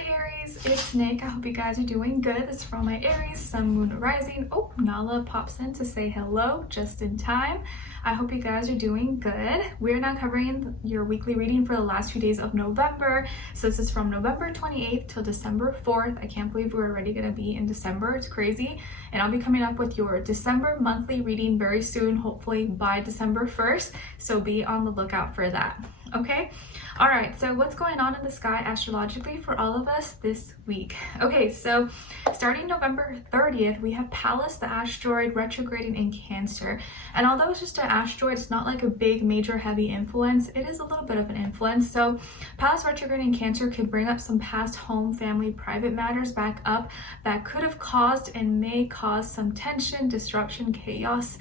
Hi Aries, it's Nick. I hope you guys are doing good. This is from my Aries, Sun, Moon, Rising. Oh, Nala pops in to say hello just in time. I hope you guys are doing good. We're now covering your weekly reading for the last few days of November. So this is from November 28th till December 4th. I can't believe we're already going to be in December. It's crazy. And I'll be coming up with your December monthly reading very soon, hopefully by December 1st. So be on the lookout for that. Okay? All right, so what's going on in the sky astrologically for all of us this week? Okay, so starting November 30th, we have Pallas, the asteroid, retrograding in Cancer. And although it's just an asteroid, it's not like a big, major, heavy influence. It is a little bit of an influence. So Pallas retrograding in Cancer could bring up some past home, family, private matters back up that could have caused and may cause some tension, disruption, chaos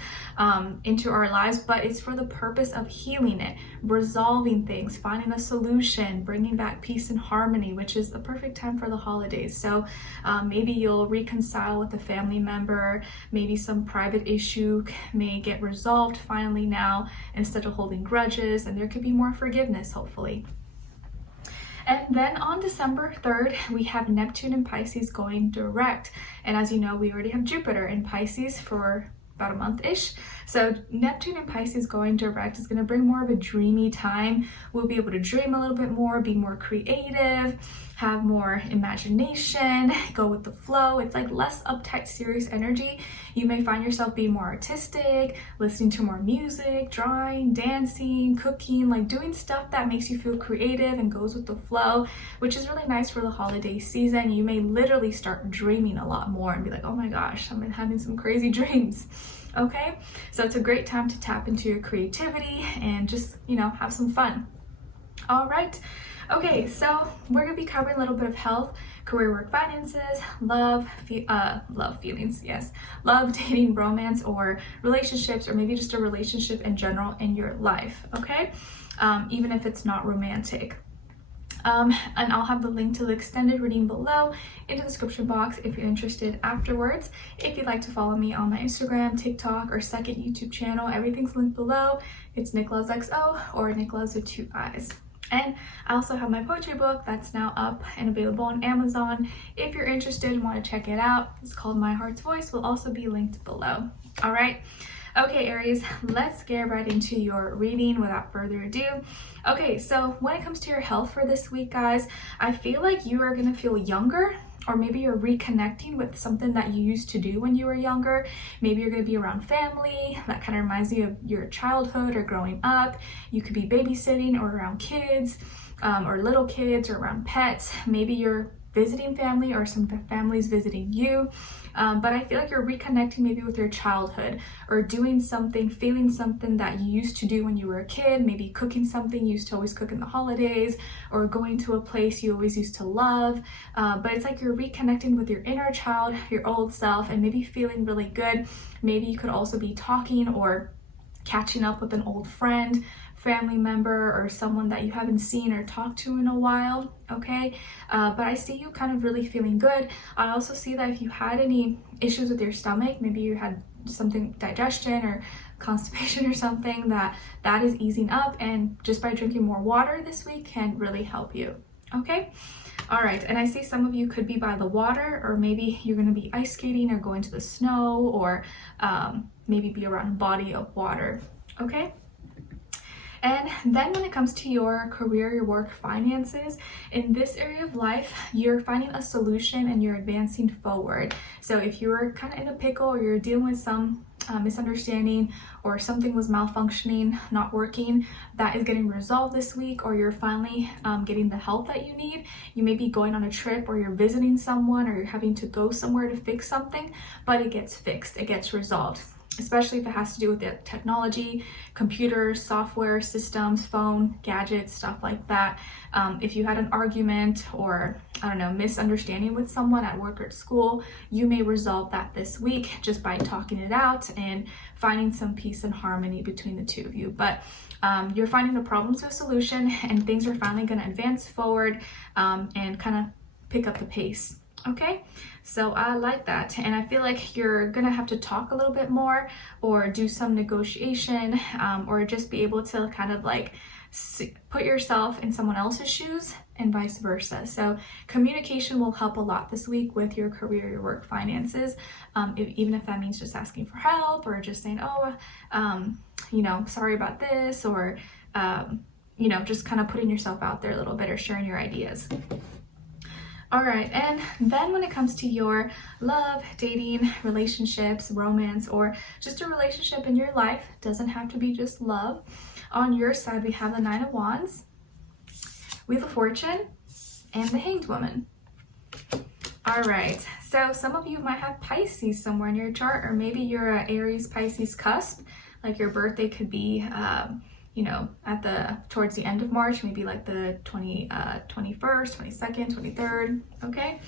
into our lives, but it's for the purpose of healing it, resolving things, finding a solution, bringing back peace and harmony, which is a perfect time for the holidays. So maybe you'll reconcile with a family member, maybe some private issue may get resolved finally now instead of holding grudges, and there could be more forgiveness, hopefully. And then on December 3rd, we have Neptune in Pisces going direct. And as you know, we already have Jupiter in Pisces for about a month-ish. So Neptune in Pisces going direct is going to bring more of a dreamy time. We'll be able to dream a little bit more, be more creative, have more imagination, go with the flow. It's like less uptight, serious energy. You may find yourself being more artistic, listening to more music, drawing, dancing, cooking, like doing stuff that makes you feel creative and goes with the flow, which is really nice for the holiday season. You may literally start dreaming a lot more and be like, oh my gosh, I've been having some crazy dreams. Okay, so it's a great time to tap into your creativity and just, have some fun. All right. Okay, so we're gonna be covering a little bit of health, career, work, finances, love feelings, yes, love, dating, romance, or relationships, or maybe just a relationship in general in your life. Okay, even if it's not romantic. And I'll have the link to the extended reading below in the description box if you're interested afterwards. If you'd like to follow me on my Instagram, TikTok, or second YouTube channel, everything's linked below. It's Nicloves XO or Nicloves with 2 eyes. And I also have my poetry book that's now up and available on Amazon. If you're interested and want to check it out, it's called My Heart's Voice, will also be linked below. All right. Okay, Aries, let's get right into your reading without further ado. Okay, so when it comes to your health for this week, guys, I feel like you are going to feel younger, or maybe you're reconnecting with something that you used to do when you were younger. Maybe you're going to be around family. That kind of reminds you of your childhood or growing up. You could be babysitting or around kids, or little kids, or around pets. Maybe you're visiting family or some families visiting you. But I feel like you're reconnecting maybe with your childhood, or doing something, feeling something that you used to do when you were a kid, maybe cooking something you used to always cook in the holidays, or going to a place you always used to love. But it's like you're reconnecting with your inner child, your old self, and maybe feeling really good. Maybe you could also be talking or catching up with an old friend, family member, or someone that you haven't seen or talked to in a while. Okay, but I see you kind of really feeling good. I also see that if you had any issues with your stomach, maybe you had something, digestion or constipation or something, that is easing up, and just by drinking more water this week can really help you. Okay, all right. And I see some of you could be by the water, or maybe you're going to be ice skating or going to the snow, or maybe be around a body of water. Okay. And then when it comes to your career, your work, finances, in this area of life, you're finding a solution and you're advancing forward. So if you're kind of in a pickle, or you're dealing with some misunderstanding, or something was malfunctioning, not working, that is getting resolved this week, or you're finally getting the help that you need. You may be going on a trip, or you're visiting someone, or you're having to go somewhere to fix something, but it gets fixed, it gets resolved. Especially if it has to do with the technology, computers, software, systems, phone, gadgets, stuff like that. If you had an argument or, misunderstanding with someone at work or at school, you may resolve that this week just by talking it out and finding some peace and harmony between the two of you. But you're finding the problem to a solution, and things are finally going to advance forward and kind of pick up the pace. Okay, so I like that, and I feel like you're gonna have to talk a little bit more, or do some negotiation, or just be able to kind of like put yourself in someone else's shoes and vice versa. So communication will help a lot this week with your career, your work, finances, even if that means just asking for help or just saying, oh, you know, sorry about this, or you know, just kind of putting yourself out there a little bit or sharing your ideas. All right, and then when it comes to your love, dating, relationships, romance, or just a relationship in your life, doesn't have to be just love. On your side, we have the Nine of Wands, Wheel of Fortune, and the Hanged Woman. All right, so some of you might have Pisces somewhere in your chart, or maybe you're an Aries Pisces cusp, like your birthday could be you know, towards the end of March, maybe like the 21st, 22nd, 23rd, okay?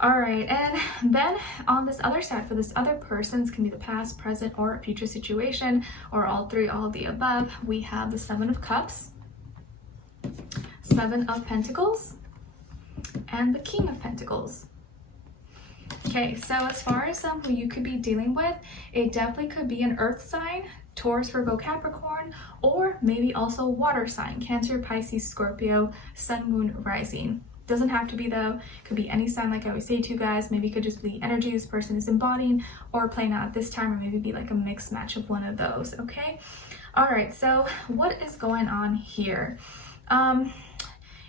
All right, and then on this other side, for this other person, this can be the past, present, or future situation, or all three, all of the above, we have the Seven of Cups, Seven of Pentacles, and the King of Pentacles. Okay, so as far as who you could be dealing with, it definitely could be an earth sign, Taurus, Virgo, Capricorn, or maybe also water sign, Cancer, Pisces, Scorpio, Sun, Moon, Rising. Doesn't have to be though, could be any sign, like I always say to you guys. Maybe it could just be energy this person is embodying or playing out at this time, or maybe be like a mixed match of one of those, okay? All right, so what is going on here?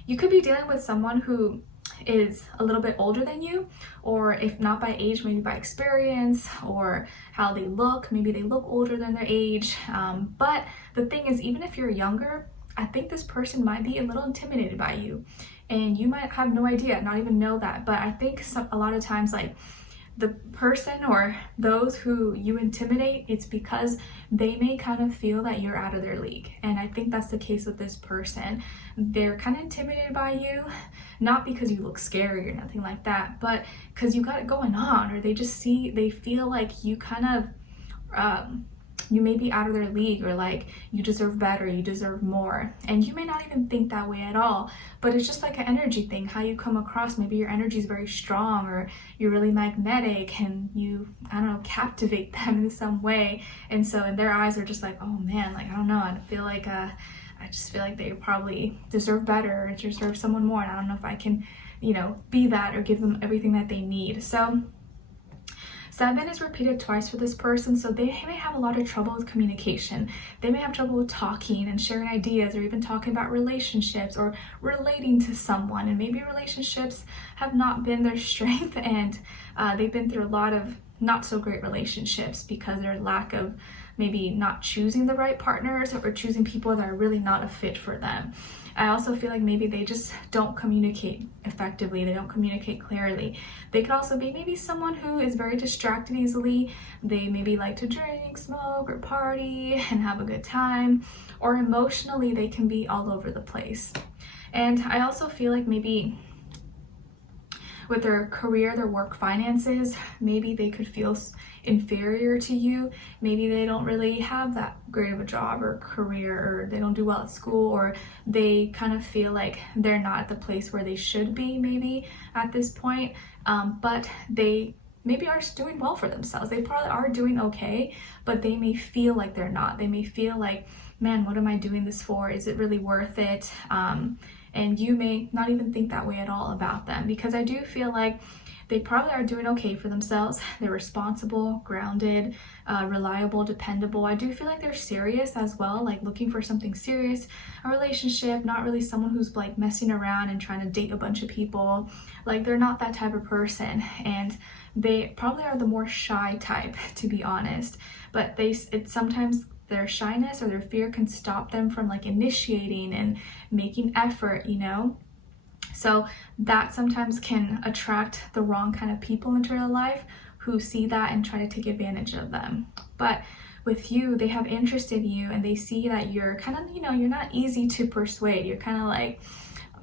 You could be dealing with someone who is a little bit older than you, or if not by age, maybe by experience or how they look. Maybe they look older than their age, but the thing is, even if you're younger, I think this person might be a little intimidated by you, and you might have no idea, not even know that. But I think a lot of times, like, the person or those who you intimidate, it's because they may kind of feel that you're out of their league. And I think that's the case with this person. They're kind of intimidated by you, not because you look scary or nothing like that, but because you got it going on, or they feel like you kind of, you may be out of their league, or like you deserve better, you deserve more. And you may not even think that way at all, but it's just like an energy thing, how you come across. Maybe your energy is very strong, or you're really magnetic, and you, I don't know, captivate them in some way. And so in their eyes, they're just like, oh man, like, I don't know, I feel like, I just feel like they probably deserve better, or deserve someone more. And I don't know if I can, you know, be that or give them everything that they need. So 7 is repeated twice for this person, so they may have a lot of trouble with communication. They may have trouble with talking and sharing ideas, or even talking about relationships or relating to someone. And maybe relationships have not been their strength, and they've been through a lot of not so great relationships because their lack of maybe not choosing the right partners, or choosing people that are really not a fit for them. I also feel like maybe they just don't communicate effectively. They don't communicate clearly. They could also be maybe someone who is very distracted easily. They maybe like to drink, smoke, or party and have a good time. Or emotionally, they can be all over the place. And I also feel like maybe with their career, their work, finances, maybe they could feel inferior to you. Maybe they don't really have that great of a job or career, or they don't do well at school, or they kind of feel like they're not at the place where they should be maybe at this point, but they maybe are doing well for themselves. They probably are doing okay, but they may feel like they're not. They may feel like, man, what am I doing this for? Is it really worth it? And you may not even think that way at all about them, because I do feel like they probably are doing okay for themselves. They're responsible, grounded, reliable, dependable. I do feel like they're serious as well, like looking for something serious, a relationship, not really someone who's like messing around and trying to date a bunch of people. Like, they're not that type of person, and they probably are the more shy type, to be honest. But it's sometimes their shyness or their fear can stop them from like initiating and making effort, you know? So that sometimes can attract the wrong kind of people into their life who see that and try to take advantage of them. But with you, they have interest in you, and they see that you're kind of, you know, you're not easy to persuade. You're kind of like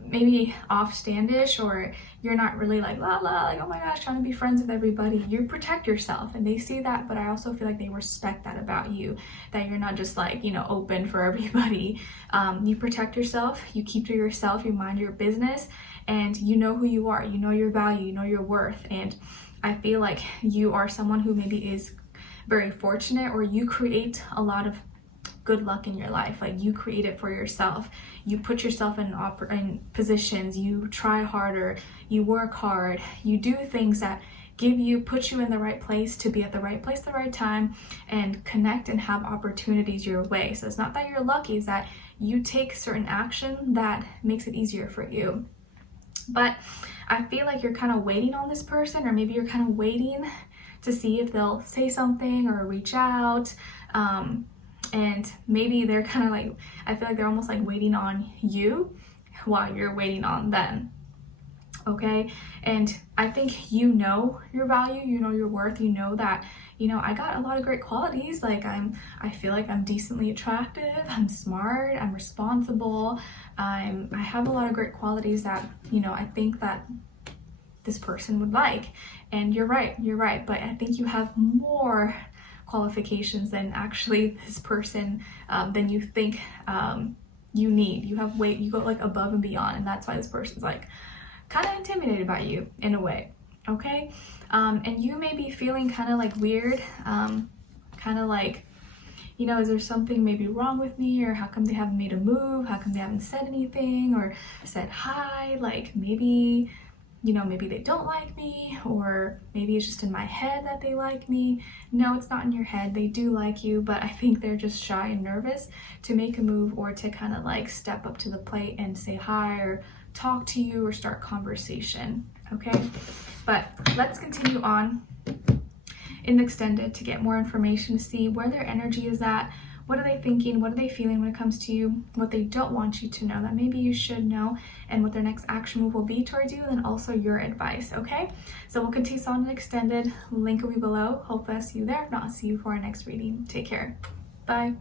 maybe offstandish, or you're not really like la la, like, oh my gosh, trying to be friends with everybody. You protect yourself, and they see that. But I also feel like they respect that about you, that you're not just like, you know, open for everybody. You protect yourself, you keep to yourself, you mind your business, and you know who you are, you know your value, you know your worth. And I feel like you are someone who maybe is very fortunate, or you create a lot of good luck in your life. Like, you create it for yourself. You put yourself in positions, you try harder, you work hard, you do things that put you in the right place to be at the right place at the right time and connect and have opportunities your way. So it's not that you're lucky, it's that you take certain action that makes it easier for you. But I feel like you're kind of waiting on this person, or maybe you're kind of waiting to see if they'll say something or reach out. And maybe they're kind of like, I feel like they're almost like waiting on you while you're waiting on them. Okay? And I think you know your value, you know your worth, you know that, you know, I got a lot of great qualities. Like, I feel like I'm decently attractive, I'm smart, I'm responsible, I have a lot of great qualities that, you know, I think that this person would like. And you're right, but I think you have more qualifications than actually this person, than you think you need. You go like above and beyond, and that's why this person's like kind of intimidated by you in a way. Okay? And you may be feeling kind of like weird, kind of like, you know, is there something maybe wrong with me, or how come they haven't made a move, how come they haven't said anything or said hi? Like, maybe, you know, maybe they don't like me, or maybe it's just in my head that they like me. No, it's not in your head. They do like you, but I think they're just shy and nervous to make a move or to kind of like step up to the plate and say hi or talk to you or start conversation. Okay? But let's continue on in the extended to get more information, to see where their energy is at. What are they thinking? What are they feeling when it comes to you? What they don't want you to know that maybe you should know, and what their next action move will be towards you, and then also your advice, okay? So we'll continue on the extended. Link will be below. Hopefully I'll see you there. If not, I'll see you for our next reading. Take care. Bye.